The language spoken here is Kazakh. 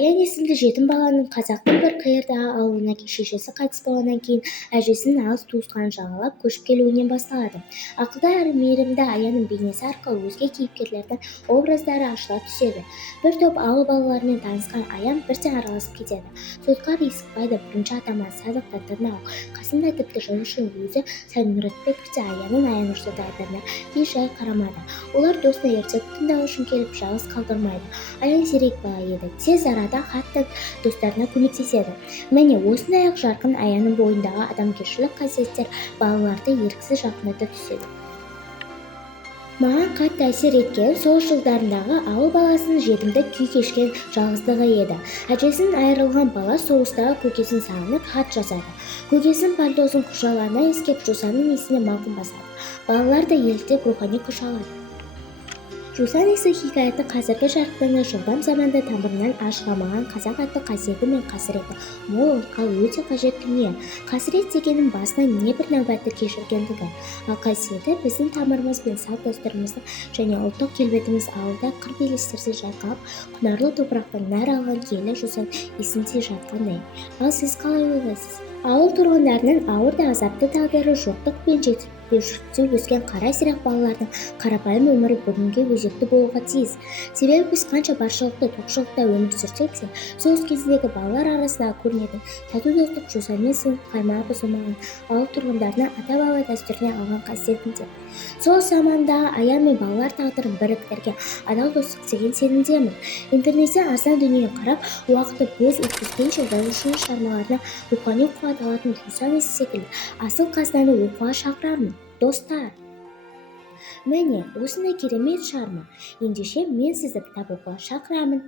аян есімді жетім баланың қазақтың бір қиырдағы ауылына шешесі қайтыс болғаннан кейін әжесінің алыс туысқанын жағалап көшіп келуінен басталады. Ақылды әрі мейірімді Аянның бейнесі арқылы өзге кейіпкерлердің образдары ашыла түседі. Bir топ ауыл балаларымен танысқан Аян бірден араласып кетеді. Сотқар Есікбайды, бірінші атаман Садықты Тырнауық, Қасымдай тіпті жазушының өзі Сәнмұратбеков те Аянның аянышты тағдырына еш жай қарамады. Олар досына ертегі тыңдау үшін келіп жалғыз қалдырмайды. Аян зерек бала еді. Тез арада хатты достарына көмектеседі. Міне осындай ақ жарқын Аянның бойындағы адамгершілік қасиеттер балаларды еріксіз жақындата түседі. Маған қатты әсер еткен сол жылдарындағы ауыл баласының жетімдік күй кешкен жалғыздығы еді. Әжесінен айырылған бала соғыстағы көкесін сағынып хат жазады. Көкесінің пальтосын құшағына иіскеп, жусанның иісіне малқын басады. Балалар да еліктеп рухани күш алады. Жусан иісі хикаяты қазіргі жарықтығында жылдам заманда тамырынан ажырамаған қазақ атты қасиеті мен қасіреті мол ұлтқа өте қажет дүние. Қасірет дегеннің басына небір нәубатты кешіргендігі, ал қасиеті біздің тамырымыз бен салт-дәстүріміздің және ұлттық келбетіміз ауылда қыр белестерсіз жайқалып, құнарлы топырақтан нәр алған киелі жусан есінде жатқандай. Ал сіз қалай ойлайсыз? Ауыл тұрғындарының ауыр да азапты тағдыры жоқтық пен жетіспеушілікте өскен қара сирақ балалардың қарапайым өмірі бүгінге өзекті болуға тиіс. Себебі біз қанша баршылықты, тоқшылықта өмір сүрсек те, соғыс кезіндегі балалар арасында көрінетін тату достық жусанмен сіңіп қаймағы бұзылмаған ауыл тұрғындарына ата-баба дәстүріне алған қасиетінде. Сол замандағы Аян мен балалар тағдырын біріктірген адал достық деген сенімдемін. Интернеттен арзан дүниеге қарап, уақытты бос өткізгенше жазушының шығармаларына рухани қуат алатын жусан иісі секілді асыл қазынаны оқуға шақырамын, достар. Міне, осындай керемет шығарма. Ендеше мен сізді кітап оқуға шақырамын.